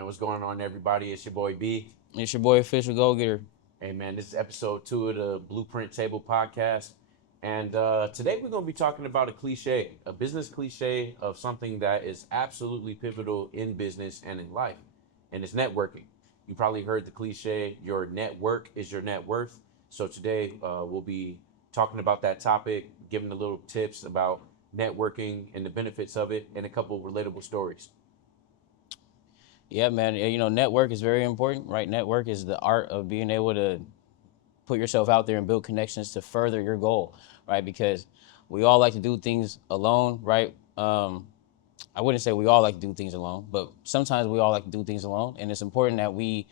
Man, what's going on, everybody? It's your boy B. It's your boy Official Go Getter. Hey, man, this is episode 2 of the Blueprint Table podcast. And today we're going to be talking about a cliche, a business cliche of something that is absolutely pivotal in business and in life, and it's networking. You probably heard the cliche, your network is your net worth. So today we'll be talking about that topic, giving a little tips about networking and the benefits of it, and a couple of relatable stories. Yeah, man. Network is very important, right? Network is the art of being able to put yourself out there and build connections to further your goal, right? Because we all like to do things alone, right? I wouldn't say we all like to do things alone, but sometimes we all like to do things alone. And it's important that we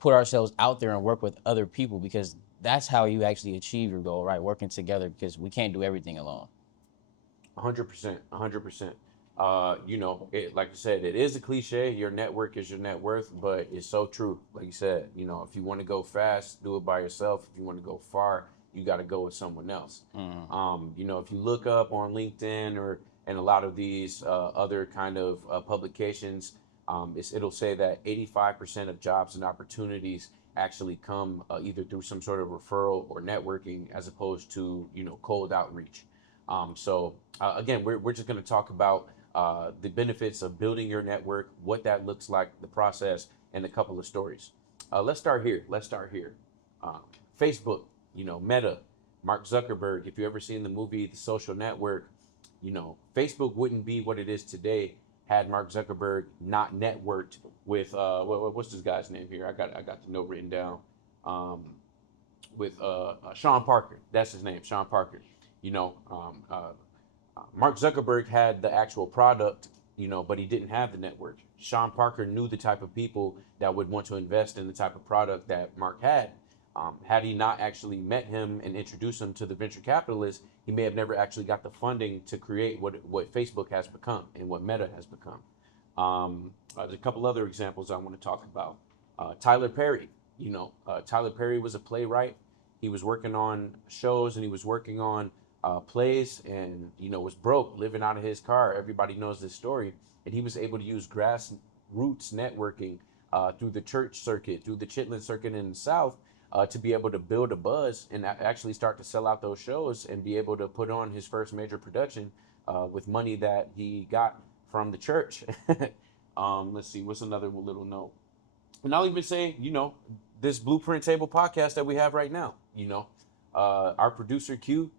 put ourselves out there and work with other people because that's how you actually achieve your goal, right? Working together because we can't do everything alone. 100%, 100%. Like you said, it is a cliche. Your network is your net worth, but it's so true. Like you said, if you want to go fast, do it by yourself. If you want to go far, you got to go with someone else. If you look up on LinkedIn or and a lot of these other kind of publications, it'll say that 85% of jobs and opportunities actually come either through some sort of referral or networking as opposed to cold outreach. Again, we're just going to talk about the benefits of building your network, what that looks like, the process, and a couple of stories. Let's start here. Uh, Facebook, Meta, Mark Zuckerberg. If you ever seen the movie The Social Network, Facebook wouldn't be what it is today had Mark Zuckerberg not networked with what's this guy's name here? I got the note written down. With Sean Parker. That's his name, Sean Parker. You know, um, uh, Mark Zuckerberg had the actual product, but he didn't have the network. Sean Parker knew the type of people that would want to invest in the type of product that Mark had. Had he not actually met him and introduced him to the venture capitalists, he may have never actually got the funding to create what Facebook has become and what Meta has become. There's a couple other examples I want to talk about. Tyler Perry. Tyler Perry was a playwright. He was working on shows and he was working on plays and was broke, living out of his car. Everybody knows this story, and he was able to use grassroots networking through the church circuit, through the Chitlin circuit in the South, to be able to build a buzz and actually start to sell out those shows and be able to put on his first major production with money that he got from the church. Let's see, what's another little note? And I'll even say, this Blueprint Table podcast that we have right now, our producer Q,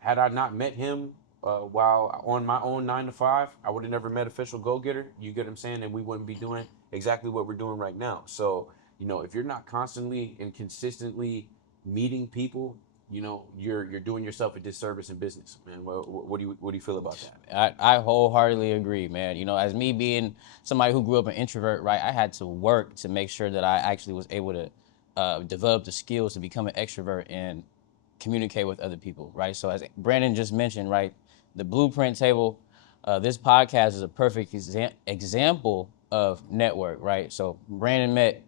had I not met him while on my own 9 to 5, I would have never met Official Go Getter. You get what I'm saying? And we wouldn't be doing exactly what we're doing right now. So, if you're not constantly and consistently meeting people, you're doing yourself a disservice in business, man. What do you feel about that? I wholeheartedly agree, man. As me being somebody who grew up an introvert, right, I had to work to make sure that I actually was able to develop the skills to become an extrovert and communicate with other people, right? So as Brandon just mentioned, right, the Blueprint Table, this podcast is a perfect example of network, right? So Brandon met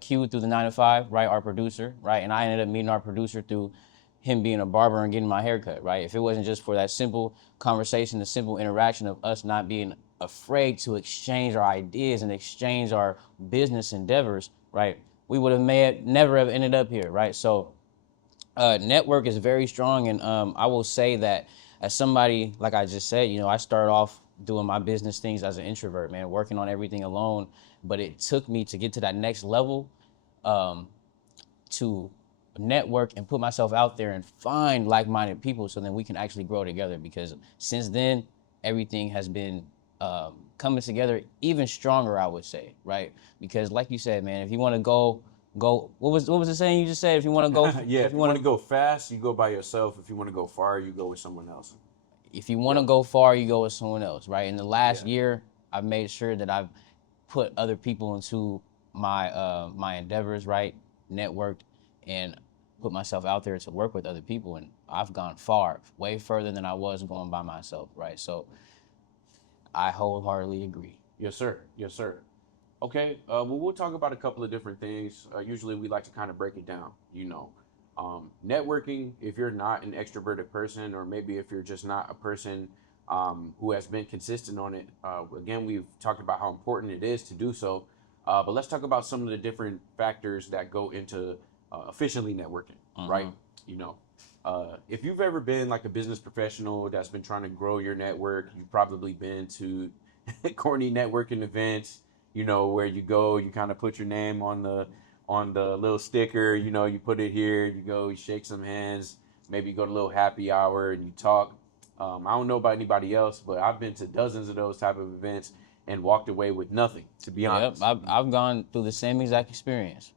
Q through the 9 to 5, right, our producer, right, and I ended up meeting our producer through him being a barber and getting my haircut, right? If it wasn't just for that simple conversation, the simple interaction of us not being afraid to exchange our ideas and exchange our business endeavors, right, we would have never have ended up here, right? So network is very strong, and I will say that as somebody, like I just said, I started off doing my business things as an introvert, man, working on everything alone, but it took me to get to that next level to network and put myself out there and find like-minded people so then we can actually grow together, because since then everything has been coming together even stronger, I would say, right? Because like you said, man, if you want to go what was the saying you just said? If you want to go Yeah, if you want to go fast, you go by yourself. If you want to go far, you go with someone else. if you want to Yep. go far, you go with someone else, right? In the last Yeah. year, I've made sure that I've put other people into my endeavors, right? Networked and put myself out there to work with other people, and I've gone far, way further than I was going by myself, right? So I wholeheartedly agree. Yes, sir. Yes, sir. Okay. Well, we'll talk about a couple of different things. Usually, we like to kind of break it down. Networking. If you're not an extroverted person, or maybe if you're just not a person who has been consistent on it. Again, we've talked about how important it is to do so, but let's talk about some of the different factors that go into efficiently networking, right? You know, if you've ever been like a business professional that's been trying to grow your network, you've probably been to corny networking events, you know, where you go, you kind of put your name on the little sticker, you know, you put it here, you go, you shake some hands, maybe you go to a little happy hour and you talk. I don't know about anybody else, but I've been to dozens of those type of events and walked away with nothing, to be Yep, honest. I've gone through the same exact experience.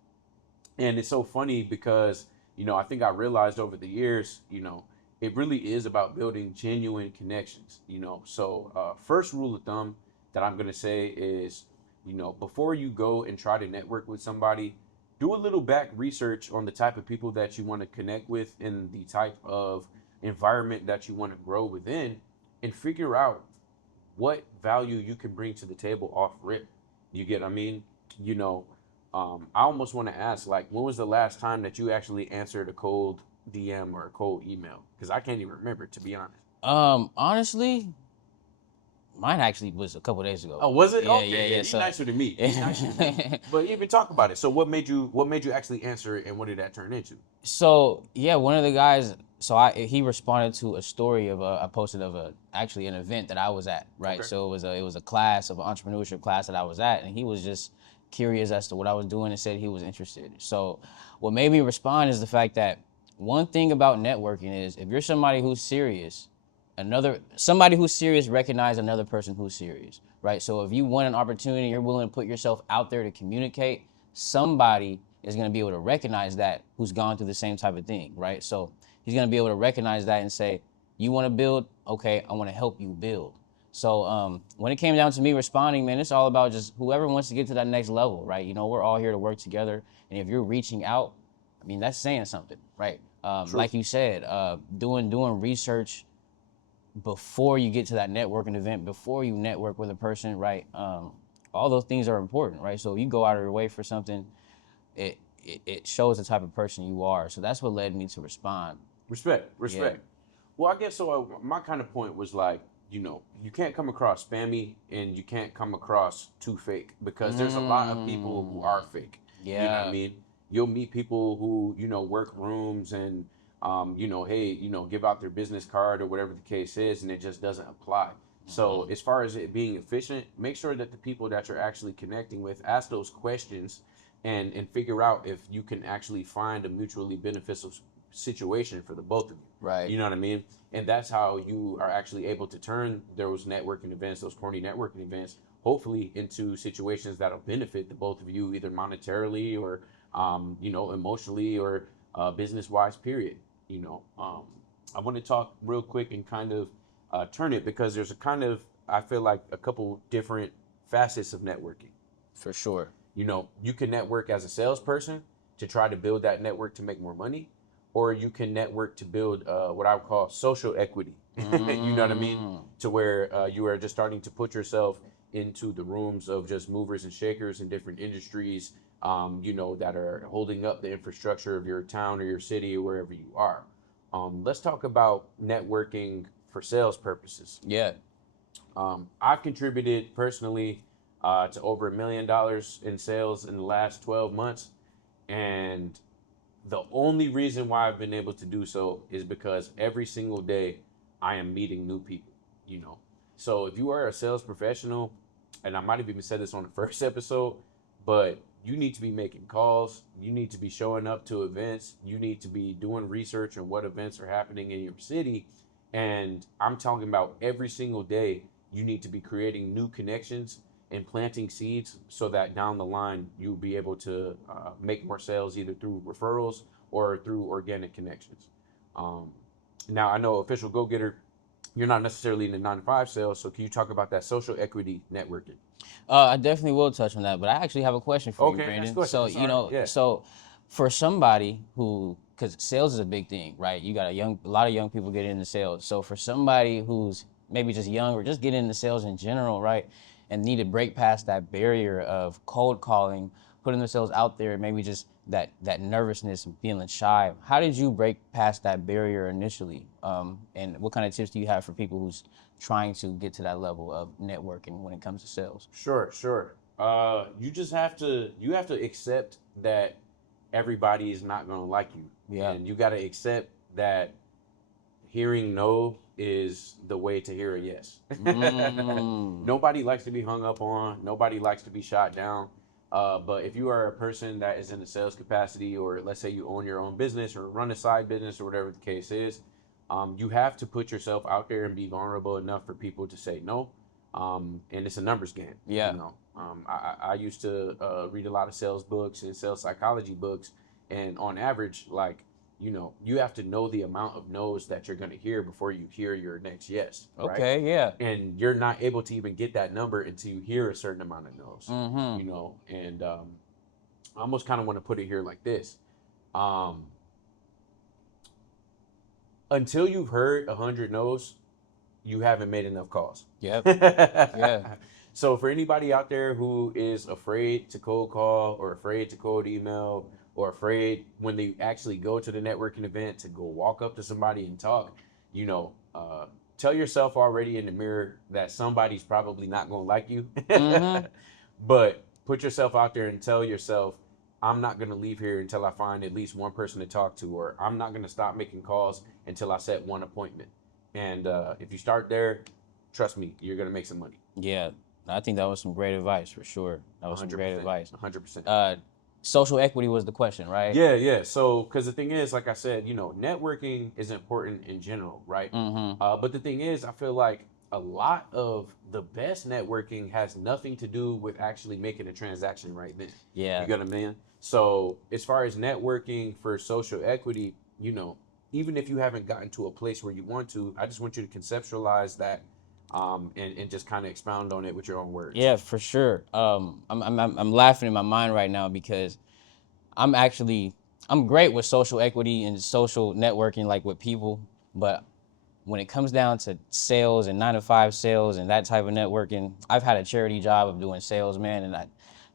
And it's so funny because, you know, I think I realized over the years, you know, it really is about building genuine connections, you know. So, first rule of thumb that I'm going to say is, you know, before you go and try to network with somebody, do a little back research on the type of people that you want to connect with and the type of environment that you want to grow within, and figure out what value you can bring to the table off rip. You get what I mean? You know, I almost want to ask, like, when was the last time that you actually answered a cold DM or a cold email? Because I can't even remember, to be honest. Honestly, mine actually was a couple days ago. Oh, was it? Yeah, Okay, yeah, yeah. yeah. He's So, nicer than me. He's nicer than me. But even talk about it. So, what made you actually answer it, and what did that turn into? so yeah, one of the guys. So he responded to a story of I posted of actually an event that I was at, right? Okay. So it was a class of an entrepreneurship class that I was at, and he was just curious as to what I was doing and said he was interested. So what made me respond is the fact that one thing about networking is if you're somebody who's serious, somebody who's serious recognize another person who's serious, right? So if you want an opportunity, you're willing to put yourself out there to communicate, somebody is going to be able to recognize that who's gone through the same type of thing, right? So he's going to be able to recognize that and say, you want to build? Okay, I want to help you build. So when it came down to me responding, man, it's all about just whoever wants to get to that next level, right? You know, we're all here to work together. And if you're reaching out, I mean, that's saying something, right? Like you said, doing research before you get to that networking event, before you network with a person, right? All those things are important, right? So you go out of your way for something, it shows the type of person you are. So that's what led me to respond. Respect. Well, I guess so. My kind of point was like, you know, you can't come across spammy and you can't come across too fake because there's a lot of people who are fake. You know what I Yeah. mean? You'll meet people who, you know, work rooms and, you know, hey, you know, give out their business card or whatever the case is, and it just doesn't apply. So, as far as it being efficient, make sure that the people that you're actually connecting with ask those questions and figure out if you can actually find a mutually beneficial situation for the both of you. Right. You know what I mean? And that's how you are actually able to turn those networking events, those corny networking events, hopefully into situations that'll benefit the both of you, either monetarily or, you know, emotionally or business wise, period. You know, I want to talk real quick and kind of turn it because there's a kind of, I feel like a couple different facets of networking. For sure. You know, you can network as a salesperson to try to build that network to make more money, or you can network to build what I would call social equity. You know what I mean? To where you are just starting to put yourself into the rooms of just movers and shakers in different industries, you know, that are holding up the infrastructure of your town or your city or wherever you are. Let's talk about networking for sales purposes. Yeah. I've contributed personally to over $1 million in sales in the last 12 months. And the only reason why I've been able to do so is because every single day I am meeting new people, you know. So if you are a sales professional, and I might have even said this on the first episode, but you need to be making calls, you need to be showing up to events, you need to be doing research on what events are happening in your city. And I'm talking about every single day, you need to be creating new connections and planting seeds so that down the line you'll be able to make more sales either through referrals or through organic connections. Um, Now I know official go getter, you're not necessarily in the 9 to 5 sales, so can you talk about that social equity networking? I definitely will touch on that, but I actually have a question for you, Okay, Brandon. next question. So, It's you all right. know, Yeah. so for somebody who, because sales is a big thing, right? You got a lot of young people getting into sales. So for somebody who's maybe just young or just getting into sales in general, right, and need to break past that barrier of cold calling, putting themselves out there, maybe just that nervousness and feeling shy. How did you break past that barrier initially? And what kind of tips do you have for people who's trying to get to that level of networking when it comes to sales? Sure. You have to accept that everybody is not gonna like you. Yeah. And you gotta accept that hearing no is the way to hear a yes. Mm. Nobody likes to be hung up on. Nobody likes to be shot down. But if you are a person that is in a sales capacity, or let's say you own your own business or run a side business or whatever the case is, you have to put yourself out there and be vulnerable enough for people to say no. And it's a numbers game. Yeah. You know, I used to read a lot of sales books and sales psychology books, and on average, like, you have to know the amount of no's that you're going to hear before you hear your next yes, right? Okay. Yeah. And you're not able to even get that number until you hear a certain amount of no's, Mm-hmm. and I almost kind of want to put it here like this. Um, until you've heard 100 no's, you haven't made enough calls. Yep. Yeah. So for anybody out there who is afraid to cold call, or afraid to cold email, or afraid when they actually go to the networking event to go walk up to somebody and talk, you know, tell yourself already in the mirror that somebody's probably not going to like you. Mm-hmm. But put yourself out there and tell yourself, I'm not going to leave here until I find at least one person to talk to, or I'm not going to stop making calls until I set one appointment. And if you start there, trust me, you're going to make some money. Yeah. I think that was some great advice for sure. That was some great advice. 100%. Social equity was the question, right? Yeah. So, because the thing is, like I said, networking is important in general, right? Mm-hmm. But the thing is, I feel like a lot of the best networking has nothing to do with actually making a transaction right then. Yeah. You get what I mean? So, as far as networking for social equity, even if you haven't gotten to a place where you want to, I just want you to conceptualize that, and just kind of expound on it with your own words. Yeah, for sure. I'm laughing in my mind right now because I'm actually I'm great with social equity and social networking, like with people, but when it comes down to sales and 9 to 5 sales and that type of networking, I've had a charity job of doing sales, man, and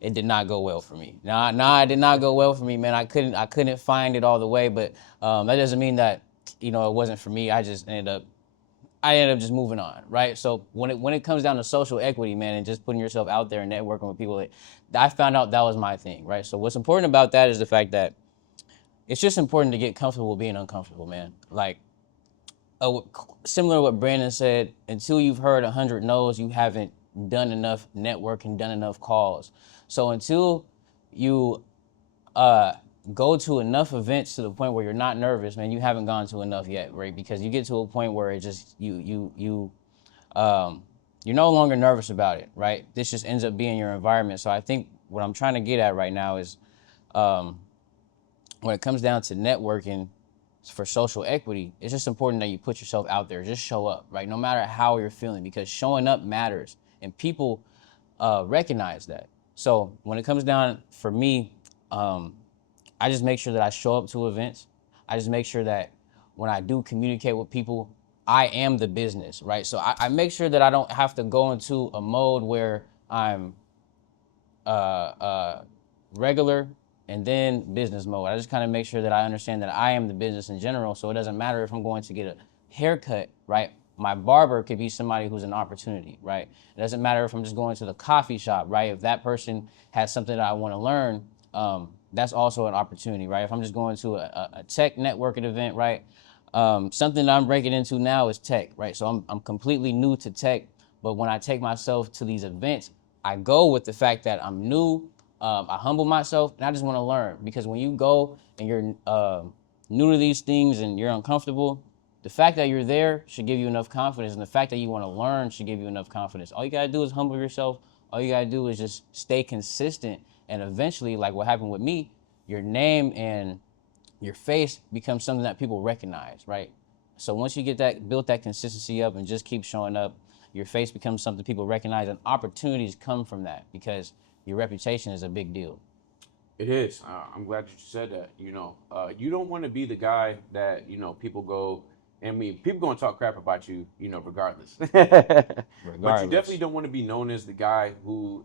it did not go well for me. It did not go well for me, man. I couldn't find it all the way, but that doesn't mean that it wasn't for me. I ended up just moving on, right? So when it comes down to social equity, man, and just putting yourself out there and networking with people, I found out that was my thing, right? So what's important about that is the fact that it's just important to get comfortable being uncomfortable, man. Like, similar to what Brandon said, until you've heard 100 no's, you haven't done enough networking, done enough calls. So until you go to enough events to the point where you're not nervous, man, you haven't gone to enough yet, right? Because you get to a point where it just you're no longer nervous about it, right? This just ends up being your environment. So I think what I'm trying to get at right now is when it comes down to networking for social equity, it's just important that you put yourself out there. Just show up, right? No matter how you're feeling, because showing up matters, and people recognize that. So when it comes down for me, I just make sure that I show up to events. I just make sure that when I do communicate with people, I am the business, right? So I make sure that I don't have to go into a mode where I'm regular and then business mode. I just kind of make sure that I understand that I am the business in general. So it doesn't matter if I'm going to get a haircut, right? My barber could be somebody who's an opportunity, right? It doesn't matter if I'm just going to the coffee shop, right? If that person has something that I want to learn, that's also an opportunity, right? If I'm just going to a tech networking event, right? Something that I'm breaking into now is tech, right? So I'm completely new to tech, but when I take myself to these events, I go with the fact that I'm new. I humble myself, and I just want to learn, because when you go and you're new to these things and you're uncomfortable, the fact that you're there should give you enough confidence, and the fact that you want to learn should give you enough confidence. All you gotta do is humble yourself. All you gotta do is just stay consistent, and eventually, like what happened with me, your name and your face becomes something that people recognize, right? So once you get built that consistency up and just keep showing up, your face becomes something people recognize, and opportunities come from that, because your reputation is a big deal. It is. I'm glad that you said that. You don't want to be the guy that people go. I mean, people gonna talk crap about you, regardless. But you definitely don't want to be known as the guy who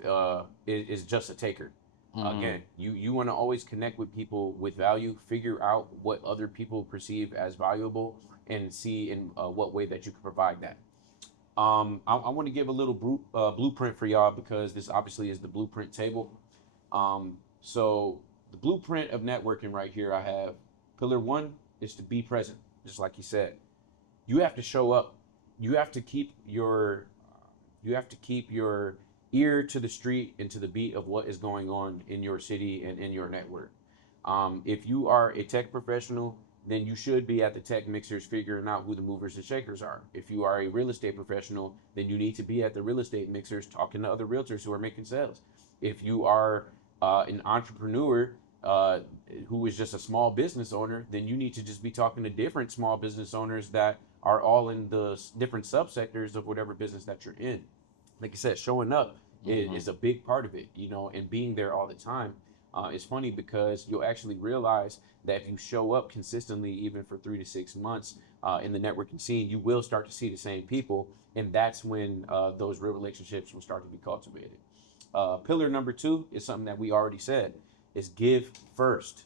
is just a taker. Again, you want to always connect with people with value, figure out what other people perceive as valuable, and see in what way that you can provide that. I want to give a little blueprint for y'all because this obviously is the blueprint table. So the blueprint of networking right here, I have pillar one is to be present, just like you said. You have to show up. You have to keep your you have to keep your ear to the street and to the beat of what is going on in your city and in your network. If you are a tech professional, then you should be at the tech mixers figuring out who the movers and shakers are. If you are a real estate professional, then you need to be at the real estate mixers talking to other realtors who are making sales. If you are an entrepreneur who is just a small business owner, then you need to just be talking to different small business owners that are all in the different subsectors of whatever business that you're in. Like I said, showing up is a big part of it, you know, and being there all the time. It's funny because you'll actually realize that if you show up consistently, even for 3 to 6 months in the networking scene, you will start to see the same people, and that's when those real relationships will start to be cultivated. Pillar number two is something that we already said: is give first.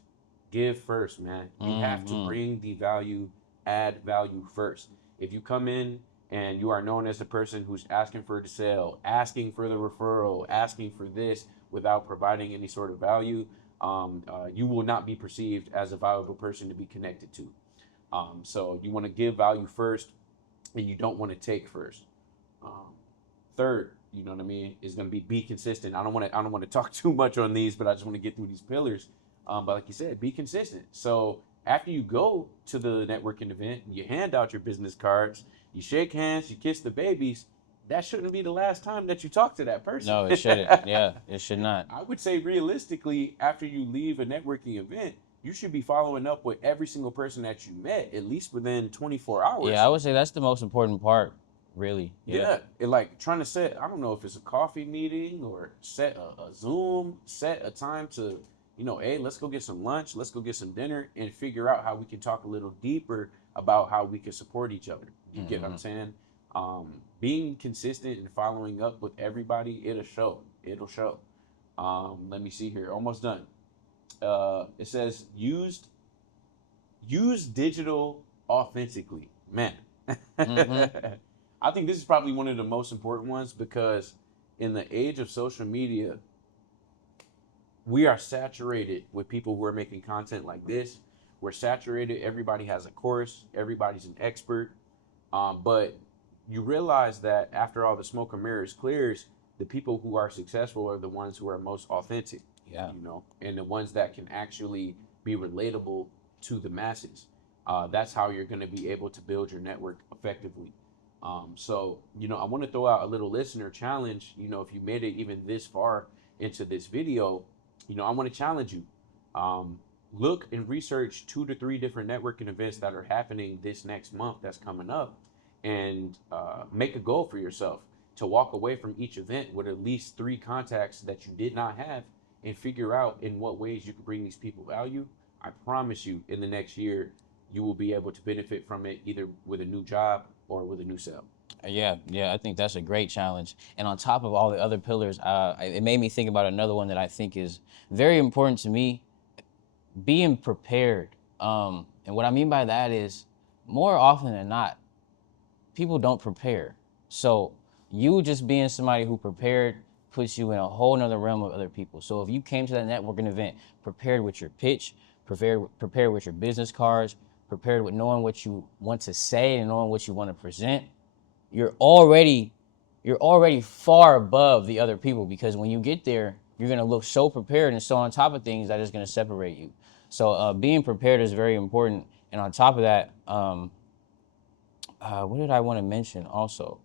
Give first, man. You have to bring the value, add value first. If you come in and you are known as the person who's asking for the sale, asking for the referral, asking for this without providing any sort of value, you will not be perceived as a valuable person to be connected to. So you want to give value first, and you don't want to take first. Um, Third, you know what I mean, is going to be consistent. I don't want to talk too much on these, but I just want to get through these pillars. But like you said, be consistent. So after you go to the networking event, you hand out your business cards, you shake hands, you kiss the babies. That shouldn't be the last time that you talk to that person. No, it shouldn't. Yeah, it should not. I would say realistically, after you leave a networking event, you should be following up with every single person that you met, at least within 24 hours. Yeah, I would say that's the most important part, really. Yeah, it like trying to set, I don't know if it's a coffee meeting or set a Zoom, set a time to, you know, hey, let's go get some lunch, let's go get some dinner, and figure out how we can talk a little deeper about how we can support each other. You get what I'm saying? Being consistent and following up with everybody, it'll show. It'll show. Let me see here. Almost done. It says use digital authentically. Man. I think this is probably one of the most important ones because in the age of social media, we are saturated with people who are making content like this. We're saturated. Everybody has a course. Everybody's an expert. But you realize that after all the smoke and mirrors clears, the people who are successful are the ones who are most authentic. Yeah. You know, and the ones that can actually be relatable to the masses. That's how you're going to be able to build your network effectively. So, you know, I want to throw out a little listener challenge. You know, if you made it even this far into this video, you know, I want to challenge you. Look and research 2 to 3 different networking events that are happening this next month that's coming up, and make a goal for yourself to walk away from each event with at least 3 contacts that you did not have, and figure out in what ways you can bring these people value. I promise you, in the next year, you will be able to benefit from it either with a new job or with a new sale. Yeah, I think that's a great challenge. And on top of all the other pillars, it made me think about another one that I think is very important to me: being prepared. And what I mean by that is, more often than not, people don't prepare. So you just being somebody who prepared puts you in a whole nother realm of other people. So if you came to that networking event prepared with your pitch, prepared with your business cards, prepared with knowing what you want to say and knowing what you want to present, you're already far above the other people, because when you get there, you're going to look so prepared and so on top of things that is going to separate you. So being prepared is very important. And on top of that, what did I want to mention also?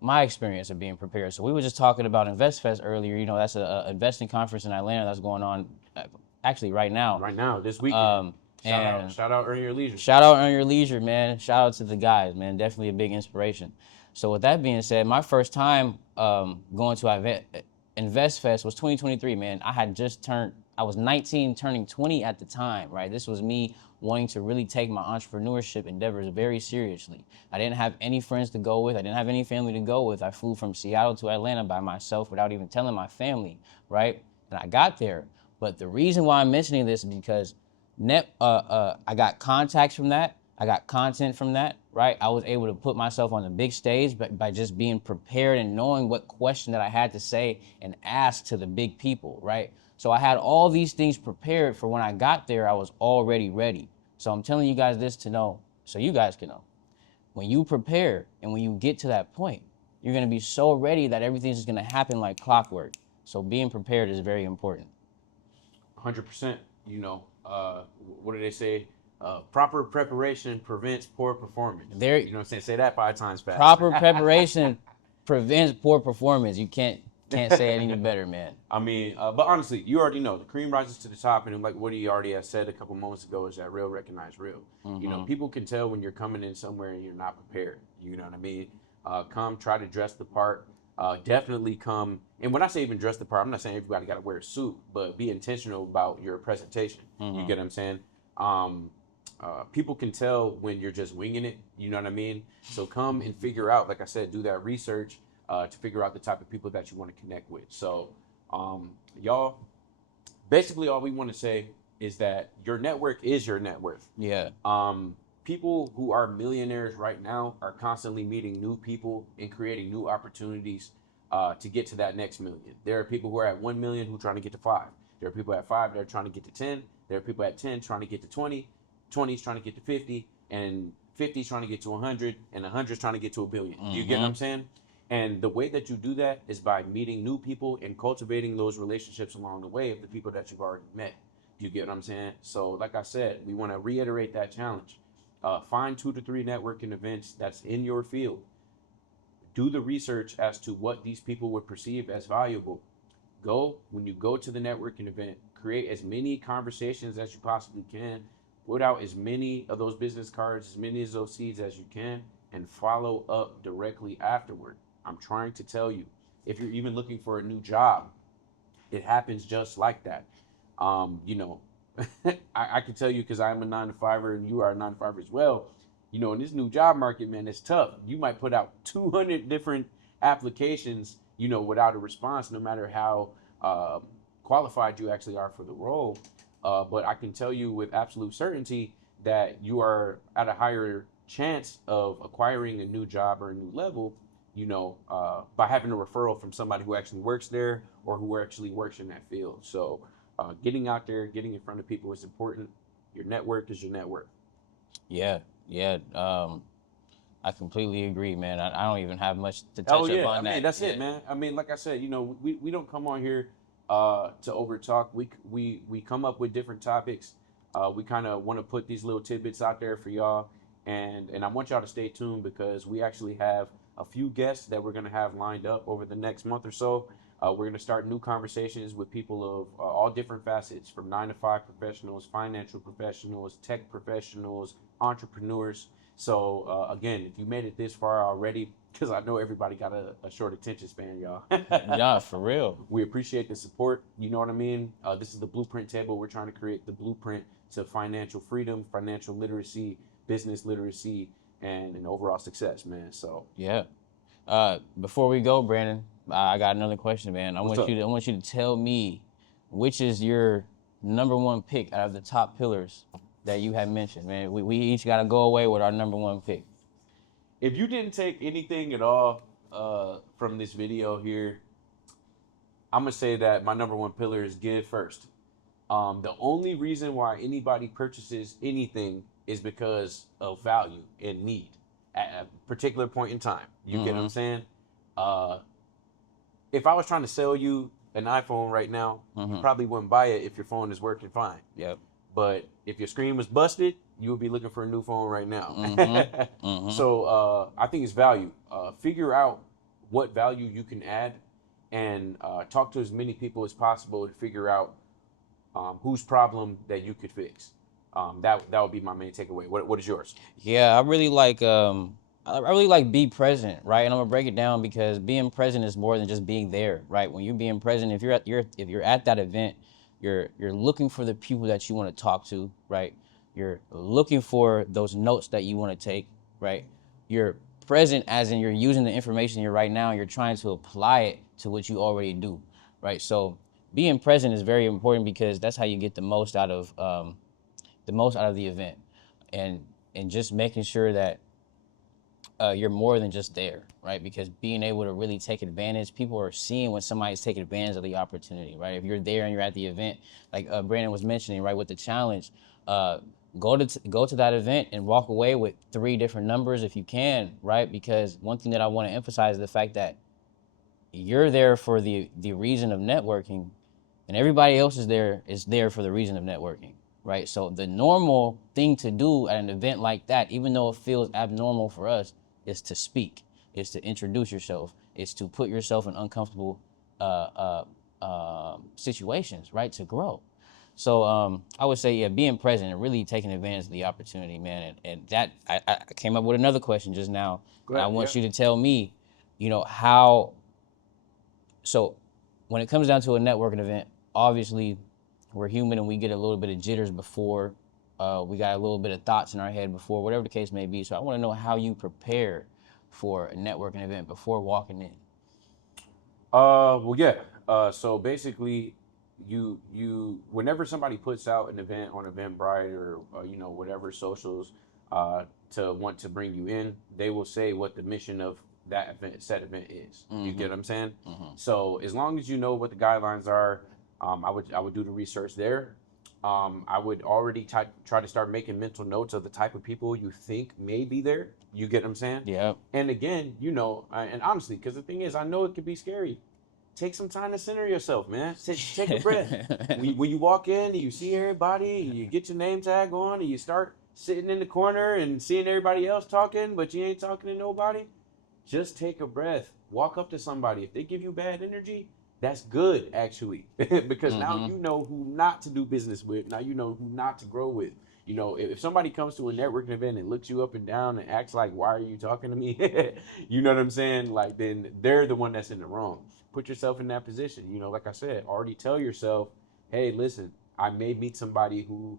My experience of being prepared. So we were just talking about InvestFest earlier. You know, that's a investing conference in Atlanta that's going on actually right now. Right now, this weekend. Shout out Earn Your Leisure. Shout out Earn Your Leisure, man. Shout out to the guys, man. Definitely a big inspiration. So with that being said, my first time going to InvestFest was 2023, man. I was 19, turning 20 at the time, right? This was me wanting to really take my entrepreneurship endeavors very seriously. I didn't have any friends to go with. I didn't have any family to go with. I flew from Seattle to Atlanta by myself without even telling my family, right? And I got there. But the reason why I'm mentioning this is because I got contacts from that. I got content from that. right? I was able to put myself on the big stage by just being prepared and knowing what question that I had to say and ask to the big people, right? So I had all these things prepared for when I got there, I was already ready. So I'm telling you guys this to know, so you guys can know. When you prepare and when you get to that point, you're gonna be so ready that everything's just gonna happen like clockwork. So being prepared is very important. 100%. You know, what do they say? Proper preparation prevents poor performance. There, You know what I'm saying? Say that 5 times fast. proper preparation prevents poor performance. You can't say it any better, man. I mean, but honestly, you already know the cream rises to the top, and like Woody already has said a couple moments ago, is that real recognize real. You know, people can tell when you're coming in somewhere and you're not prepared. You know what I mean? Come try to dress the part. Definitely come, and when I say even dress the part, I'm not saying everybody got to wear a suit, but be intentional about your presentation. You get what I'm saying? People can tell when you're just winging it. You know what I mean? So come and figure out, like I said, do that research to figure out the type of people that you want to connect with. So, y'all, basically all we want to say is that your network is your net worth. Yeah. People who are millionaires right now are constantly meeting new people and creating new opportunities to get to that next million. There are people who are at 1 million who are trying to get to 5. There are people at 5 that are trying to get to 10. There are people at 10 trying to get to 20. 20 is trying to get to 50, and 50 is trying to get to 100, and 100 is trying to get to a billion. You get what I'm saying? And the way that you do that is by meeting new people and cultivating those relationships along the way of the people that you've already met. You get what I'm saying? So, like I said, we want to reiterate that challenge. Find 2 to 3 networking events that's in your field. Do the research as to what these people would perceive as valuable. When you go to the networking event, create as many conversations as you possibly can. Put out as many of those business cards, as many of those seeds as you can, and follow up directly afterward. I'm trying to tell you, if you're even looking for a new job, it happens just like that. You know, I can tell you because I'm a 9-to-5er and you are a 9-to-5er as well. You know, in this new job market, man, it's tough. You might put out 200 different applications, you know, without a response, no matter how qualified you actually are for the role. But I can tell you with absolute certainty that you are at a higher chance of acquiring a new job or a new level, you know, by having a referral from somebody who actually works there or who actually works in that field. So getting out there, getting in front of people is important. Your network is your net worth. Yeah. I completely agree, man. I don't even have much to touch Oh up yeah, on that. that's it, man. I mean, like I said, you know, we don't come on here to over talk. We come up with different topics. We kind of want to put these little tidbits out there for y'all, and I want y'all to stay tuned because we actually have a few guests that we're gonna have lined up over the next month or so. We're gonna start new conversations with people of all different facets, from 9-to-5 professionals, financial professionals, tech professionals, entrepreneurs. So again, if you made it this far already, because I know everybody got a short attention span, y'all. Yeah, for real. We appreciate the support. You know what I mean? This is the blueprint table. We're trying to create the blueprint to financial freedom, financial literacy, business literacy, and overall success, man. So Yeah. Before we go, Brandon, I got another question, man. I What's want up? you to tell me which is your number one pick out of the top pillars that you have mentioned, man. We each got to go away with our number one pick. if you didn't take anything at all from this video here, I'm gonna say that my number one pillar is give first. The only reason why anybody purchases anything is because of value and need at a particular point in time. You get what I'm saying? If I was trying to sell you an iPhone right now, you probably wouldn't buy it if your phone is working fine. Yep. But if your screen was busted, you would be looking for a new phone right now. So I think it's value. Figure out what value you can add and talk to as many people as possible to figure out whose problem that you could fix. That would be my main takeaway. What is yours? Yeah, I really like be present, right? And I'm gonna break it down because being present is more than just being there, right? When you're being present, if you're at that event, you're looking for the people that you want to talk to, right? You're looking for those notes that you want to take, right? You're present as in you're using the information you're right now, you're trying to apply it to what you already do, right? So being present is very important because that's how you get the most out of the event, and just making sure that you're more than just there, right? Because being able to really take advantage, people are seeing when somebody's taking advantage of the opportunity, right? If you're there and you're at the event, like Brandon was mentioning, right, with the challenge, go to that event and walk away with 3 different numbers if you can, right? Because one thing that I want to emphasize is the fact that you're there for the reason of networking, and everybody else is there for the reason of networking, right? So the normal thing to do at an event like that, even though it feels abnormal for us, is to speak, is to introduce yourself, is to put yourself in uncomfortable situations, right, to grow. So I would say, yeah, being present and really taking advantage of the opportunity, man. And that I came up with another question just now, Go and I ahead, want yeah. you to tell me, how. So when it comes down to a networking event, obviously we're human and we get a little bit of jitters before. We got a little bit of thoughts in our head before, whatever the case may be. So I want to know how you prepare for a networking event before walking in. Well, yeah. So basically, whenever somebody puts out an event on Eventbrite or whatever socials, to want to bring you in, they will say what the mission of that said event is. You get what I'm saying? So as long as you know what the guidelines are, I would do the research there. I would already try to start making mental notes of the type of people you think may be there. You get what I'm saying? Yeah. And again, and honestly, because the thing is, I know it could be scary. Take some time to center yourself, man. Take a breath. When you walk in, and you see everybody, you get your name tag on, and you start sitting in the corner and seeing everybody else talking, but you ain't talking to nobody. Just take a breath. Walk up to somebody. If they give you bad energy, that's good, actually, because now you know who not to do business with. Now you know who not to grow with. If somebody comes to a networking event and looks you up and down and acts like, "Why are you talking to me?" You know what I'm saying? Like, then they're the one that's in the wrong. Put yourself in that position. Like I said, already tell yourself, "Hey, listen, I may meet somebody who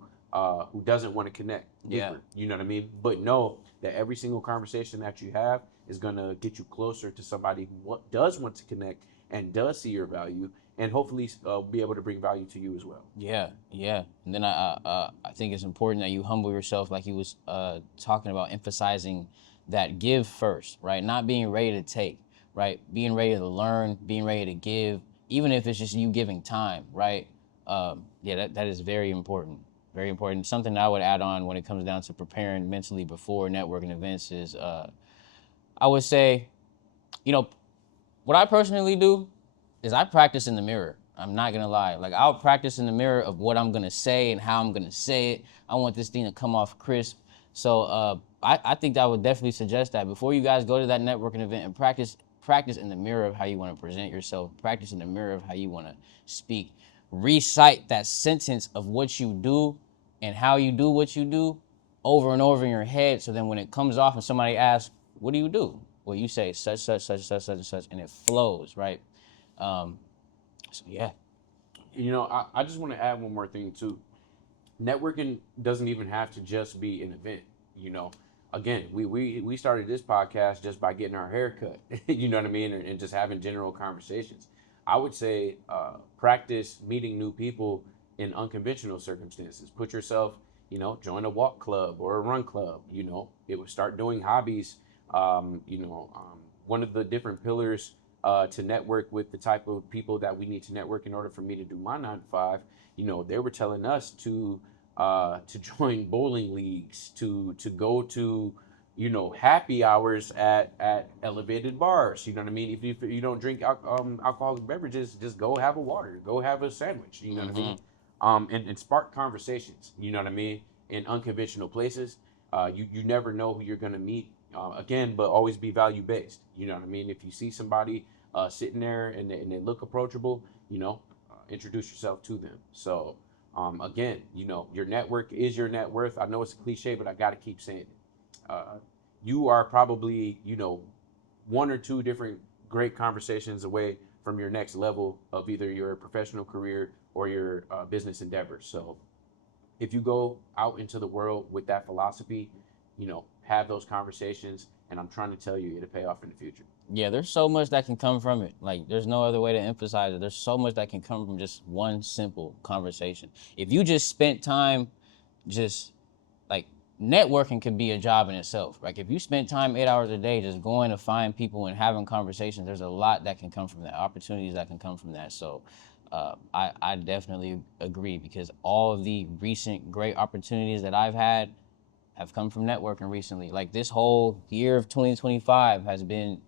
doesn't want to connect Yeah. deeper." You know what I mean? But know that every single conversation that you have is gonna get you closer to somebody who does want to connect and does see your value, and hopefully be able to bring value to you as well. Yeah, yeah. And then I think it's important that you humble yourself, like he was talking about, emphasizing that give first, right? Not being ready to take, right? Being ready to learn, being ready to give, even if it's just you giving time, right? Yeah, that is very important. Very important. Something that I would add on when it comes down to preparing mentally before networking events is, I would say, what I personally do is I practice in the mirror. I'm not gonna lie. Like, I'll practice in the mirror of what I'm gonna say and how I'm gonna say it. I want this thing to come off crisp. So I think I would definitely suggest that before you guys go to that networking event, and practice in the mirror of how you want to present yourself. Practice in the mirror of how you want to speak. Recite that sentence of what you do and how you do what you do over and over in your head. So then when it comes off and somebody asks, "What do you do?" Well, you say such, and it flows, right? So yeah. I just want to add one more thing too. Networking doesn't even have to just be an event. Again, we started this podcast just by getting our hair cut. You know what I mean, and just having general conversations. I would say practice meeting new people in unconventional circumstances. Put yourself, join a walk club or a run club. It would start doing hobbies. One of the different pillars to network with the type of people that we need to network in order for me to do my 9 to 5. They were telling us to join bowling leagues, to go to happy hours at elevated bars. You know what I mean? If you don't drink alcoholic beverages, just go have a water, go have a sandwich. You know what I mean? And spark conversations. You know what I mean? In unconventional places, you never know who you're gonna meet. Again, but always be value based. You know what I mean? If you see somebody sitting there and they look approachable, introduce yourself to them. So again, your network is your net worth. I know it's a cliche, but I got to keep saying it. You are probably, 1 or 2 different great conversations away from your next level of either your professional career or your business endeavors. So if you go out into the world with that philosophy, have those conversations, and I'm trying to tell you, it'll pay off in the future. Yeah, there's so much that can come from it. Like, there's no other way to emphasize it. There's so much that can come from just one simple conversation. If you just spent time just like networking could be a job in itself. Like if you spend time 8 hours a day just going to find people and having conversations, there's a lot that can come from that, opportunities that can come from that. So I definitely agree, because all of the recent great opportunities that I've had have come from networking recently. Like this whole year of 2025 has been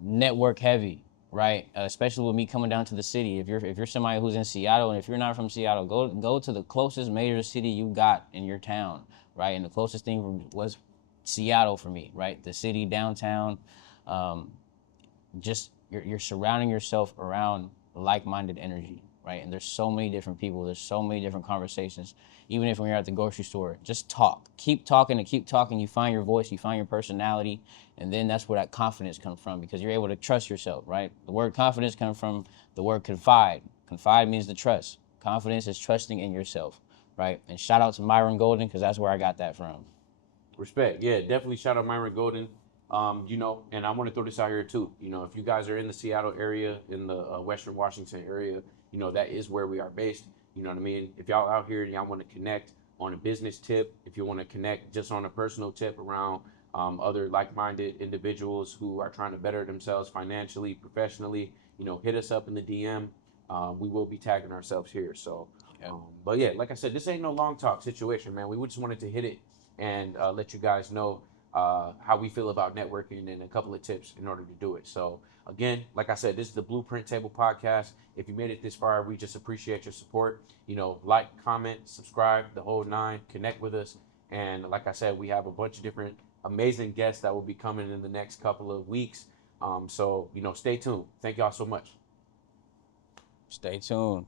network heavy, right? Especially with me coming down to the city. If you're somebody who's in Seattle, and if you're not from Seattle, go to the closest major city you got in your town, right? And the closest thing was Seattle for me, right? The city downtown. Just you're surrounding yourself around like-minded energy, right? And there's so many different people, there's so many different conversations. Even if when you're at the grocery store, just talk, keep talking and keep talking. You find your voice, you find your personality, and then that's where that confidence comes from, because you're able to trust yourself, right? The word confidence comes from the word confide. Confide means to trust. Confidence is trusting in yourself, right? And shout out to Myron Golden, because that's where I got that from. Respect. Yeah, definitely shout out Myron Golden. And I want to throw this out here too. If you guys are in the Seattle area, in the Western Washington area, that is where we are based. You know what I mean? If y'all out here and y'all want to connect on a business tip, if you want to connect just on a personal tip around other like-minded individuals who are trying to better themselves financially, professionally, hit us up in the DM. We will be tagging ourselves here. So, but yeah, like I said, this ain't no long talk situation, man. We just wanted to hit it and let you guys know how we feel about networking and a couple of tips in order to do it. So again, like I said, this is the Blueprint Table Podcast. If you made it this far, we just appreciate your support. Like, comment, subscribe, the whole nine, connect with us. And like I said, we have a bunch of different amazing guests that will be coming in the next couple of weeks. So stay tuned. Thank y'all so much. Stay tuned.